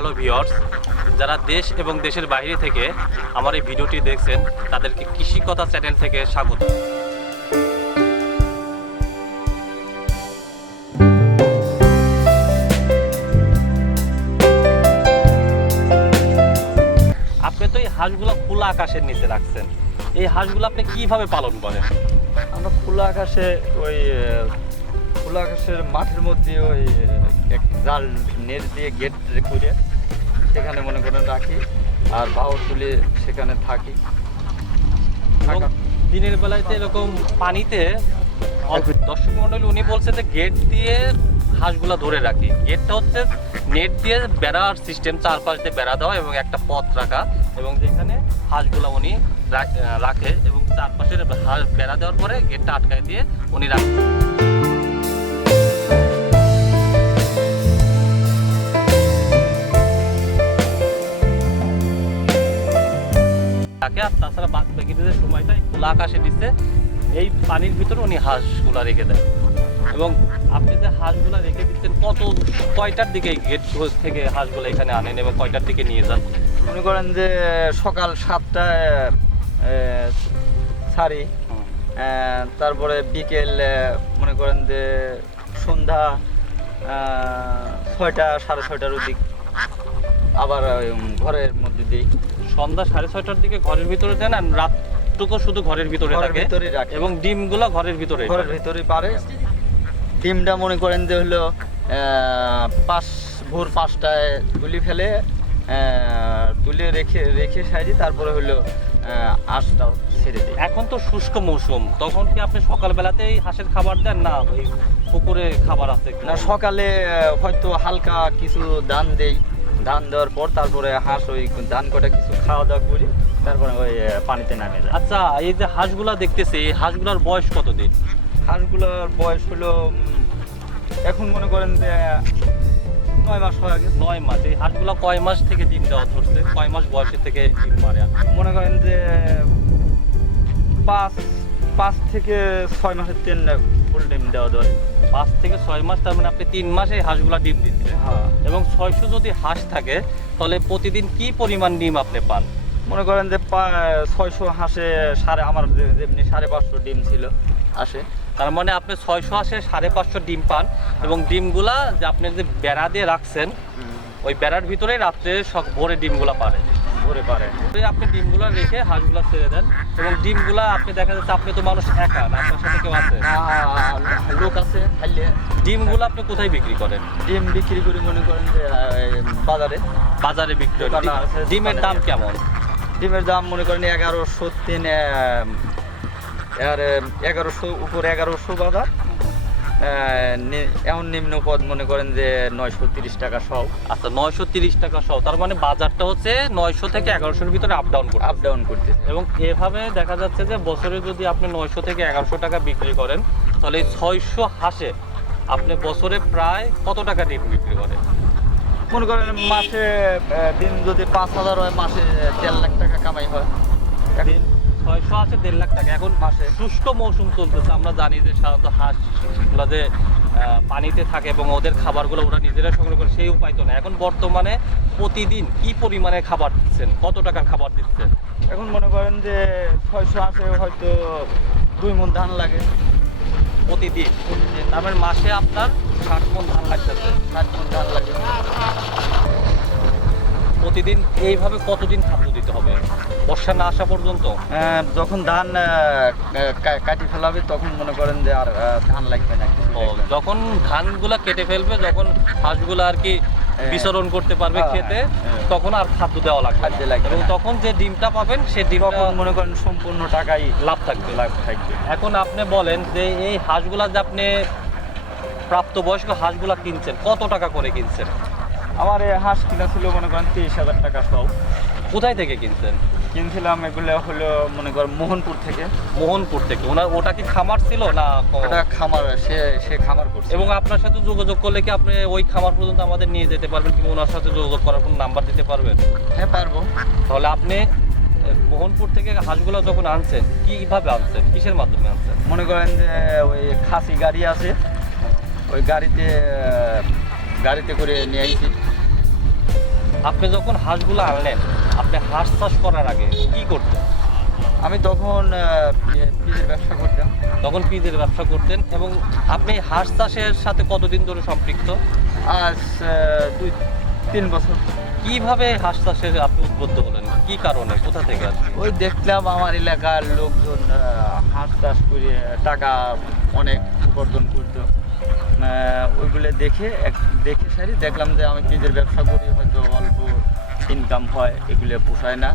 Hello viewers যারা দেশ এবং দেশের বাইরে থেকে আমার এই ভিডিওটি দেখছেন, তাদেরকে কৃষিকথা চ্যানেল থেকে স্বাগত। আপনি তো এই হাঁসগুলো খোলা আকাশের নিচে রাখছেন। এই হাঁসগুলো আপনি কীভাবে পালন করেন? আমরা খোলা আকাশে ওই, খোলা আকাশের মাঠের মধ্যে ওই, এক জাল নেট দিয়ে গেট করে সেখানে মনে করেন রাখি আর বাহু তুলে সেখানে থাকি। দিনের বেলায় তো এরকম পানিতে দর্শক মন্ডলী উনি বলছে যে গেট দিয়ে হাঁসগুলা ধরে রাখি। গেটটা হচ্ছে নেট দিয়ে বেড়ার সিস্টেম চারপাশ দিয়ে বেড়া দেওয়া এবং একটা পথ রাখা এবং যেখানে হাঁসগুলা উনি রাখ- রাখে এবং চারপাশের হাঁস বেড়া দেওয়ার পরে গেটটা আটকায় দিয়ে উনি রাখে। থাকে আর তাছাড়া বাদ বাকিদের সময়টা এই খোলা আকাশে দিচ্ছে এই পানির ভিতরে উনি হাঁসগুলা রেখে দেয় এবং আপনি যে হাঁসগুলা রেখে দিচ্ছেন কত কয়টার দিকে গেট থেকে হাঁসগুলো এখানে আনেন এবং কয়টার দিকে নিয়ে যান? মনে করেন যে সকাল সাতটায় ছাড়ি তারপরে বিকেল মনে করেন যে সন্ধ্যা ছয়টা সাড়ে ছয়টার দিক আবার ঘরের মধ্যে দিই। সন্ধ্যা সাড়ে ছয়টার দিকে ঘরের ভিতরে দেন আর রাতটুকু শুধু ঘরের ভিতরে থাকে এবং ডিমগুলো ঘরের ভিতরে ঘরের ভিতরে পারে। ডিমটা মনে করেন যে হলো পাঁচ ভোর পাঁচটায় তুলি ফেলে তুলে রেখে রেখে সাইডে তারপরে হলো আহ, আঁশটাও ছেড়ে দিই। এখন তো শুষ্ক মৌসুম তখন কি আপনি সকালবেলাতেই হাঁসের খাবার দেন না পুকুরে খাবার আছে না সকালে হয়তো হালকা কিছু দান দেই। ধান দেওয়ার পর তারপরে হাঁস ওই ধান কটা কিছু খাওয়া দাওয়া করি তারপরে ওই পানিতে নামে যায় আচ্ছা এই যে হাঁসগুলা দেখতেছি এই হাঁসগুলার বয়স কতদিন? হাঁসগুলোর বয়স হলো এখন মনে করেন যে নয় মাস হয়ে গেছে। নয় মাস এই হাঁসগুলা কয় মাস থেকে ডিম দেওয়া ধরছে? কয় মাস বয়সে থেকে ডিম আর? মনে করেন যে পাঁচ পাঁচ থেকে ছয় মাসের তিন ফুল ডিম দেওয়া ধরে পাঁচ থেকে ছয় মাস তার মানে আপনি তিন মাসে হাঁসগুলা ডিম দিচ্ছে হ্যাঁ। এবং ছয়শো যদি হাঁস থাকে তাহলে প্রতিদিন কি পরিমাণ ডিম আপনি পান? মনে করেন যে ছয়শো হাঁসে সাড়ে আমার যেমনি সাড়ে পাঁচশো ডিম ছিল আসে তার মানে আপনি ছয়শো হাঁসে সাড়ে পাঁচশো ডিম পান এবং ডিমগুলা যে আপনি যে বেড়া দিয়ে রাখছেন ওই বেড়ার ভিতরে রাত্রে সব ভোরে ডিমগুলা পারে ভরে পারে। আপনি ডিমগুলা রেখে হাঁসগুলা ছেড়ে দেন এবং ডিমগুলা আপনি দেখা যাচ্ছে আপনি তো মানুষ একা না আপনার সাথে কেউ আছে? লোক আছে খাইলে ডিমগুলো আপনি কোথায় বিক্রি করেন? ডিম বিক্রি করি মনে করেন যে বাজারে। বাজারে বিক্রি করেন। ডিমের দাম। কেমন? ডিমের দাম মনে করেন এগারোশো তিন আর এগারোশো উপর এগারোশো বাজার। আহ, নি- এখন নিম্ন পদ মনে করেন যে নয়শো তিরিশ টাকা সব আচ্ছা নয়শো তিরিশ টাকা সহ। তার মানে বাজারটা হচ্ছে নয়শো থেকে এগারোশোর ভিতরে আপ ডাউন করতে আপ ডাউন করতেছে। এবং এভাবে দেখা যাচ্ছে যে বছরে যদি আপনি নয়শো থেকে এগারোশো টাকা বিক্রি করেন তাহলে ছয়শো হাসে আপনি বছরে প্রায় কত টাকা ডিম বিক্রি করেন? মনে করেন মাসে দিন যদি পাঁচ হাজার হয় মাসে দেড় লাখ টাকা কামাই হয়। ছয়শো আছে দেড় লাখ টাকা। এখন মাসে। শুষ্ক মৌসুম চলতেছে আমরা জানি যে সাধারণত হাঁসগুলো যে পানিতে থাকে এবং ওদের খাবারগুলো ওরা নিজেরা সংগ্রহ করে সেই উপায় তো না এখন বর্তমানে প্রতিদিন কি পরিমাণে খাবার দিচ্ছেন? কত টাকার খাবার দিচ্ছেন? এখন মনে করেন যে ছয়শো আসে হয়তো দুই মন ধান লাগে। প্রতিদিন? তার মানে মাসে আপনার ষাট মন ধান লাগতেছে। ষাট মন ধান লাগে। প্রতিদিন এইভাবে কতদিন খাদ্য দিতে হবে? বর্ষা না আসা পর্যন্ত? যখন ধান কাটি ফেলাবে তখন মনে করেন যে আর ধান লাগবে না যখন ধানগুলা কেটে ফেলবে যখন হাঁসগুলো আর কি বিচরণ করতে পারবে হ্যাঁ, খেতে হ্যাঁ। তখন আর খাদ্য দেওয়া লাগবে খাদ্য লাগবে এবং তখন যে ডিমটা পাবেন সে ডিম মনে করেন সম্পূর্ণ টাকাই লাভ থাকবে। লাভ থাকবে। এখন আপনি বলেন যে এই হাঁসগুলা যে আপনি প্রাপ্তবয়স্ক হাঁসগুলা কিনছেন কত টাকা করে কিনছেন? আমার এই হাঁস কিনা ছিল মনে করেন তিরিশ হাজার টাকা সব। কোথায় থেকে কিনছেন? কিনছিলাম এগুলো হলো মনে করেন মোহনপুর থেকে। মোহনপুর থেকে। ওনার ওটা কি খামার ছিল না ওটা খামার সে সে খামার করছে। এবং আপনার সাথে যোগাযোগ করলে কি আপনি ওই খামার পর্যন্ত আমাদের নিয়ে যেতে পারবেন কিংবা ওনার সাথে যোগাযোগ করার কোনো নাম্বার দিতে পারবেন? হ্যাঁ পারব। তাহলে আপনি মোহনপুর থেকে হাঁসগুলো যখন আনছেন কীভাবে আনছেন? কিসের মাধ্যমে আনছেন? মনে করেন যে ওই খাসি গাড়ি আছে। ওই গাড়িতে গাড়িতে করে নিয়ে আইছি। আপনি যখন হাঁসগুলো আনলেন আপনি হাঁস চাষ করার আগে কি করতেন? আমি তখন পিজের ব্যবসা করতাম। তখন পিজের ব্যবসা করতেন এবং আপনি হাঁস চাষের সাথে কতদিন ধরে সম্পৃক্ত? আজ দুই তিন বছর। কীভাবে হাঁস চাষে আপনি উদ্বুদ্ধ হলেন? কি কারণে? কোথা থেকে ওই দেখলাম আমার এলাকার লোকজন হাঁস চাষ করে টাকা অনেক উপার্জন করতো। ওইগুলো দেখে এক- দেখে সারি দেখলাম যে আমি নিজের ব্যবসা করি হয়তো অল্প ইনকাম হয় এগুলো পোষায় না।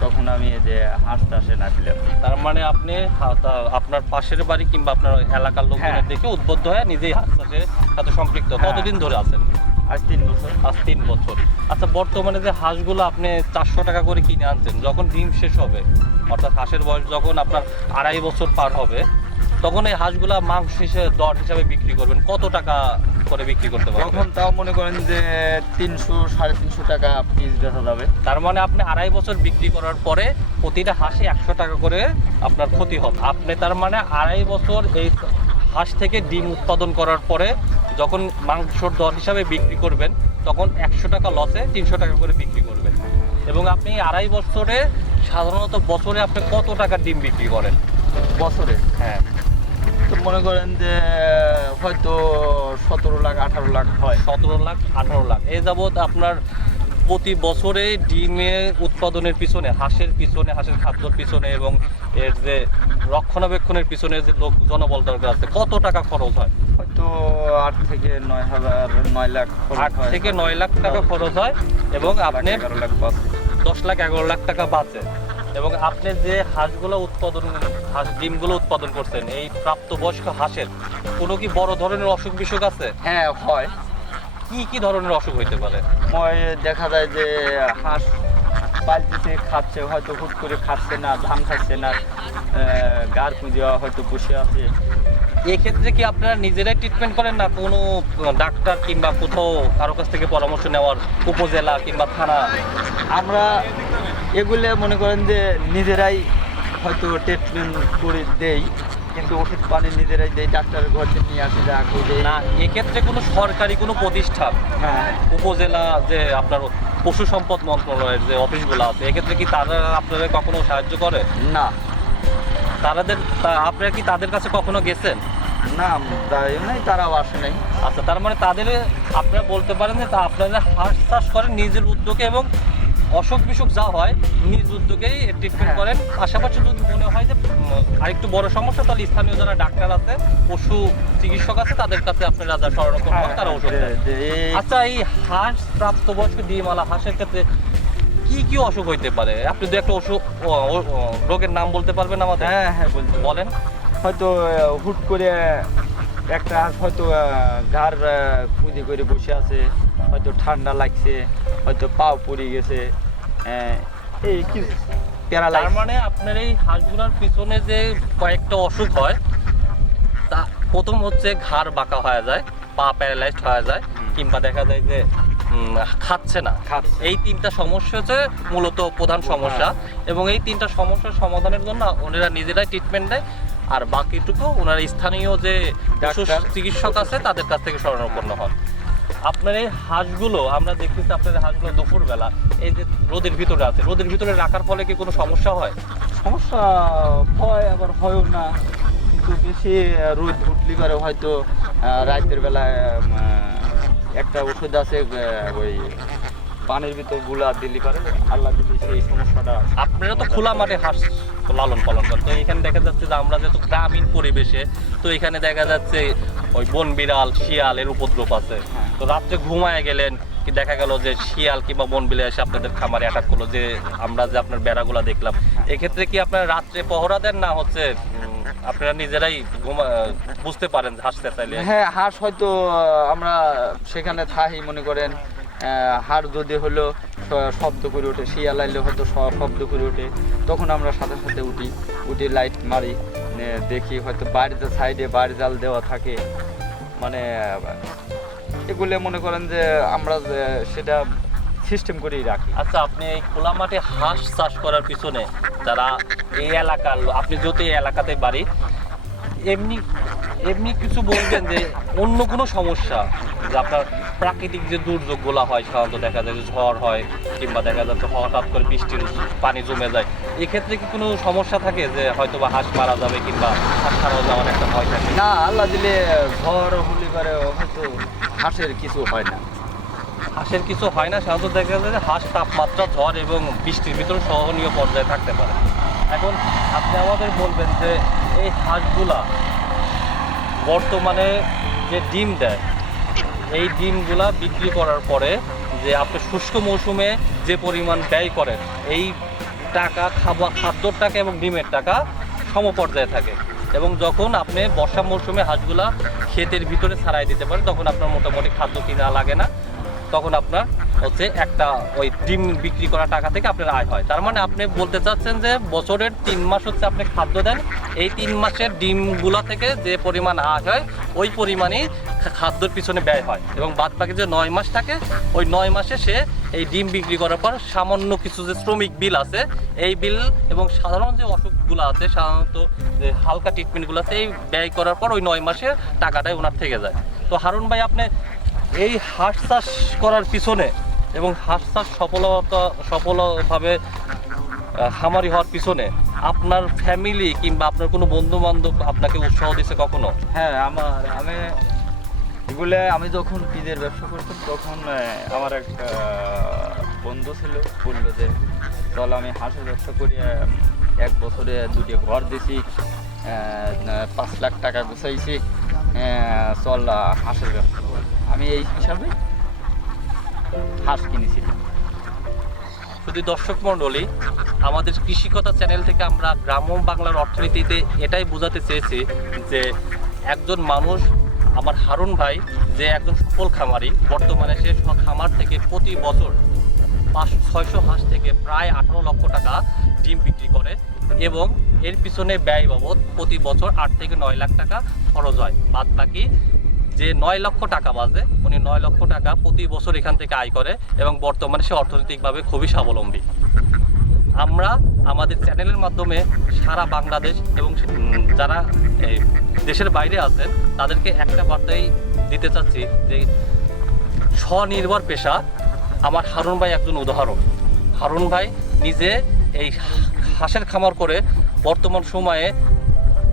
তখন আমি এই যে হাঁস চাষে নাচলাম তার মানে আপনি আপনার পাশের বাড়ি কিংবা আপনার এলাকার লোকজনের হ্যাঁ। দেখে উদ্বুদ্ধ হয়ে নিজেই হাঁস চাষের সাথে সম্পৃক্ত। হ্যাঁ। কতদিন ধরে আছেন? আজ তিন বছর। আজ তিন বছর। আচ্ছা বর্তমানে যে হাঁসগুলো আপনি চারশো টাকা করে কিনে আনছেন যখন ডিম শেষ হবে অর্থাৎ হাঁসের বয়স যখন আপনার আড়াই বছর পার হবে তখন এই হাঁসগুলা মাংস হিসেবে দর হিসাবে বিক্রি করবেন। কত টাকা করে বিক্রি করতে পারবেন? তখন তাও মনে করেন যে তিনশো সাড়ে তিনশো টাকা পিস দেখা যাবে। তার মানে আপনি আড়াই বছর বিক্রি করার পরে প্রতিটা হাঁসে একশো টাকা করে আপনার ক্ষতি হবে। আপনি তার মানে আড়াই বছর এই হাঁস থেকে ডিম উৎপাদন করার পরে যখন মাংসর দর হিসাবে বিক্রি করবেন তখন একশো টাকা লসে তিনশো টাকা করে বিক্রি করবেন। এবং আপনি আড়াই বছরে সাধারণত বছরে আপনি কত টাকা ডিম বিক্রি করেন? বছরে? হ্যাঁ। তো মনে করেন যে হয়তো সতেরো লাখ আঠারো লাখ হয় সতেরো লাখ আঠারো লাখ এ যাবৎ আপনার প্রতি বছরে ডিমের উৎপাদনের পিছনে হাঁসের পিছনে হাঁসের খাদ্যর পিছনে এবং এর যে রক্ষণাবেক্ষণের পিছনে যে লোক জনবল দরকার আছে কত টাকা খরচ হয় হয়তো আট থেকে নয় হাজার নয় লাখ আট। থেকে নয় লাখ টাকা খরচ হয় এবং আপনি এগারো লাখ বাঁচে। দশ লাখ এগারো লাখ টাকা বাঁচে এবং আপনি যে হাঁসগুলো উৎপাদন হাঁস ডিমগুলো উৎপাদন করছেন এই প্রাপ্তবয়স্ক হাঁসের কোনো কি বড় ধরনের অসুখ বিসুখ আছে? হ্যাঁ হয়। কি কি ধরনের অসুখ হইতে পারে? দেখা যায় যে হাঁস পালতেছে খাচ্ছে হয়তো হুট করে খাচ্ছে না ধান খাচ্ছে না গার পুঁজিয়া হয়তো বসে আছে। এক্ষেত্রে কি আপনারা নিজেরাই ট্রিটমেন্ট করেন না কোনো ডাক্তার কিংবা কোথাও কারও কাছ থেকে পরামর্শ নেওয়ার উপজেলা কিংবা থানা? আমরা এগুলো মনে করেন যে নিজেরাই হয়তো ট্রিটমেন্ট করে দেই কিন্তু ওষুধ পানি নিজেরাই দেই ডাক্তারের ঘর নিয়ে আসি যা করে। না এক্ষেত্রে কোনো সরকারি কোনো প্রতিষ্ঠান হ্যাঁ। উপজেলা যে আপনার পশু সম্পদ মন্ত্রণালয়ের যে অফিসগুলো আছে এক্ষেত্রে কি তারা আপনারা কখনো সাহায্য করে? না। তাদের আপনারা কি তাদের কাছে কখনো গেছেন? না তাই নাই তারাও আসে নাই। আচ্ছা তার মানে তাদের আপনারা বলতে পারেন যে আপনারা হাঁস চাষ করেন নিজের উদ্যোগে এবং অসুখ বিসুখ যা হয় নিজ উদ্যোগেই ট্রিটমেন্ট হ্যাঁ। করেন। পাশাপাশি যদি মনে হয় যে আরেকটু বড় সমস্যা তাহলে স্থানীয় যারা ডাক্তার আছে পশু চিকিৎসক আছে তাদের কাছে আপনারা যা শরণাপন্ন হন তারা ওষুধ যে- দেন। যে এই- আচ্ছা এই হাঁস প্রাপ্তবয়স্ক ডিমালা হাঁসের ক্ষেত্রে কি কি অসুখ হইতে পারে? আপনি দু একটা অসুখ রোগের নাম বলতে পারবেন আমাদের? হ্যাঁ হ্যাঁ বলেন। হয়তো হুট করে একটা হয়তো ঘাড় খুঁজে করে বসে আছে হয়তো ঠান্ডা লাগছে। হয়তো পাও পড়ে গেছে আহ, এই কি তার মানে আপনার এই হাঁসগুলোর পিছনে যে কয়েকটা অসুখ হয় তা প্রথম হচ্ছে ঘাড় বাঁকা হয়ে যায় পা প্যারালাইজড হয়ে যায় কিংবা দেখা যায় যে খাচ্ছে না। এই তিনটা সমস্যা হচ্ছে মূলত প্রধান সমস্যা। এবং এই তিনটা সমস্যার সমাধানের জন্য ওনারা নিজেরাই ট্রিটমেন্ট দেয় আর বাকিটুকু ওনারা স্থানীয় যে চিকিৎসক আছে তাদের কাছ থেকে শরণাপন্ন হন। আপনার এই হাঁসগুলো, আমরা দেখতেছি আপনাদের হাঁসগুলো দুপুরবেলা, এই যে রোদের ভিতরে আছে, রোদের ভিতরে রাখার ফলে কি কোনো সমস্যা হয়? সমস্যা হয়, আবার হয়ও না। কিন্তু বেশি রোদ ঘুটলি পারে হয়তো রাতের বেলায় একটা ওষুধ আছে ওই পানির ভিতরগুলা দিলি পারে আল্লাহ যদি সেই সমস্যাটা আপনারা তো খোলা মাঠে হাঁস লালন পালন করেন। তো এখানে দেখা যাচ্ছে যে আমরা যেহেতু গ্রামীণ পরিবেশে তো এখানে দেখা যাচ্ছে ওই বন বিড়াল শিয়াল এর উপদ্রব আছে। হ্যাঁ। তো রাত্রে ঘুমায় গেলেন কি দেখা গেল যে শিয়াল কিংবা বন বিড়াল এসে আপনাদের খামারে অ্যাটাক করল যে আমরা যে আপনার বেড়াগুলা দেখলাম। এক্ষেত্রে কি আপনারা রাত্রে পহরা দেন না হচ্ছে আপনারা নিজেরাই বুঝতে পারেন হাসতে চাইলে? হ্যাঁ হাঁস হয়তো আমরা সেখানে থাহি মনে করেন। হাড় যদি হলো শব্দ করে ওঠে শিয়াল আইলে হয়তো শব্দ করে ওঠে, তখন আমরা সাথে সাথে উঠি, উঠে লাইট মারি দেখি হয়তো বাড়িতে সাইডে বাড়ি জাল দেওয়া থাকে। মানে এগুলো মনে করেন যে আমরা সেটা সিস্টেম করেই রাখি। আচ্ছা আপনি এই খোলা মাঠে হাঁস চাষ করার পিছনে যারা এই এলাকার আপনি যেহেতু এই এলাকাতে বাড়ি, এমনি এমনি কিছু বলবেন যে অন্য কোনো সমস্যা যে আপনার প্রাকৃতিক যে দুর্যোগগুলো হয় সাধারণত দেখা যায় যে ঝড় হয় কিংবা দেখা যাচ্ছে হঠাৎ করে বৃষ্টির পানি জমে যায়। এক্ষেত্রে কি কোনো সমস্যা থাকে যে হয়তো বা হাঁস মারা যাবে কিংবা হাঁস মারা যাওয়ার একটা ভয় থাকে? না আল্লাহ দিলে ঝড় হলে পারে হয়তো হাঁসের কিছু হয় না। হাঁসের কিছু হয় না সাধারণত দেখা যায় যে হাঁস তাপমাত্রা ঝড় এবং বৃষ্টির ভিতরে সহনীয় পর্যায়ে থাকতে পারে। এখন আপনি আমাদের বলবেন যে এই হাঁসগুলা বর্তমানে যে ডিম দেয় এই ডিমগুলা বিক্রি করার পরে যে আপনি শুষ্ক মৌসুমে যে পরিমাণ ব্যয় করেন, এই টাকা খাবার খাদ্যর টাকা এবং ডিমের টাকা সমপর্যায়ে থাকে। এবং যখন আপনি বর্ষা মৌসুমে হাঁসগুলা ক্ষেতের ভিতরে ছাড়াই দিতে পারেন, তখন আপনার মোটামুটি খাদ্য কিনা লাগে না। তখন আপনার হচ্ছে একটা ওই ডিম বিক্রি করা টাকা থেকে আপনার আয় হয়। তার মানে আপনি বলতে চাচ্ছেন যে বছরের তিন মাস হচ্ছে আপনি খাদ্য দেন। এই তিন মাসের ডিমগুলো থেকে যে পরিমাণ আয় হয়, ওই পরিমাণেই খাদ্যর পিছনে ব্যয় হয় এবং বাদ বাকি যে নয় মাস থাকে, ওই নয় মাসে সে এই ডিম বিক্রি করার পর সামান্য কিছু যে শ্রমিক বিল আছে, এই বিল এবং সাধারণ যে অসুখগুলো আছে, সাধারণত যে হালকা ট্রিটমেন্টগুলো আছে, এই ব্যয় করার পর ওই নয় মাসে টাকাটাই ওনার থেকে যায়। তো হারুন ভাই, আপনি এই হাঁস চাষ করার পিছনে এবং হাঁস চাষ সফলতা, সফলভাবে খামারি হওয়ার পিছনে আপনার ফ্যামিলি কিংবা আপনার কোনো বন্ধু বান্ধব আপনাকে উৎসাহ দিছে কখনো? হ্যাঁ আমার, আমি এগুলো আমি যখন পিদের ব্যবসা করতাম, তখন আমার এক বন্ধু ছিল, বলল যে, চল আমি হাঁসের ব্যবসা করি এক বছরে দুটি ঘর দিছি পাঁচ লাখ টাকা গুছাইছি চল হাঁসের ব্যবসা করি। আমি এই হিসাবে হাঁস কিনেছিলাম শুধু দর্শক মণ্ডলী, আমাদের কৃষিকতা চ্যানেল থেকে আমরা গ্রাম বাংলার অর্থনীতিতে এটাই বোঝাতে চেয়েছি যে, একজন মানুষ আমার হারুন ভাই, যে একজন সফল খামারি, বর্তমানে সে খামার থেকে প্রতি বছর পাঁচ, ছয়শো হাঁস থেকে প্রায় আঠারো লক্ষ টাকা ডিম বিক্রি করে এবং এর পিছনে ব্যয় বাবদ প্রতি বছর আট থেকে নয় লাখ টাকা খরচ হয়। বাদ বাকি যে নয় লক্ষ টাকা বাজে, উনি নয় লক্ষ টাকা প্রতি বছর এখান থেকে আয় করে এবং বর্তমানে সে অর্থনৈতিকভাবে খুবই স্বাবলম্বী। আমরা আমাদের চ্যানেলের মাধ্যমে সারা বাংলাদেশ এবং যারা দেশের বাইরে আছেন, তাদেরকে একটা বার্তাই দিতে চাচ্ছি যে স্বনির্ভর পেশা আমার হারুন ভাই একজন উদাহরণ। হারুন ভাই নিজে এই হাঁসের খামার করে বর্তমান সময়ে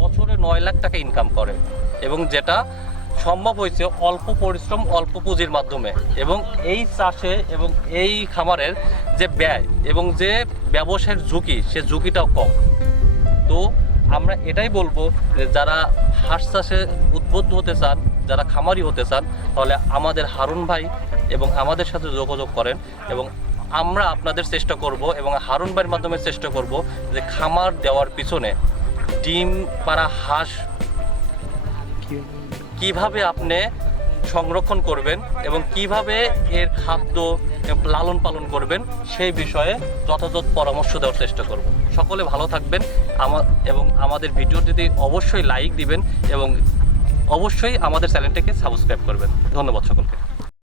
বছরে নয় লাখ টাকা ইনকাম করে এবং যেটা সম্ভব হয়েছে অল্প পরিশ্রম, অল্প পুঁজির মাধ্যমে এবং এই চাষে এবং এই খামারের যে ব্যয় এবং যে ব্যবসায়ের ঝুঁকি সে ঝুঁকিটাও কম। তো আমরা এটাই বলব যে যারা হাঁস চাষে উদ্বুদ্ধ হতে চান যারা খামারি হতে চান তাহলে আমাদের হারুন ভাই এবং আমাদের সাথে যোগাযোগ করেন এবং আমরা আপনাদের চেষ্টা করব এবং হারুন ভাইয়ের মাধ্যমে চেষ্টা করব যে খামার দেওয়ার পিছনে ডিম পাড়া হাঁস কীভাবে আপনি সংরক্ষণ করবেন এবং কীভাবে এর খাদ্য লালন পালন করবেন সেই বিষয়ে যথাযথ পরামর্শ দেওয়ার চেষ্টা করব। সকলে ভালো থাকবেন। আমার এবং আমাদের ভিডিওটিতে অবশ্যই লাইক দিবেন এবং অবশ্যই আমাদের চ্যানেলটাকে সাবস্ক্রাইব করবেন। ধন্যবাদ সকলকে।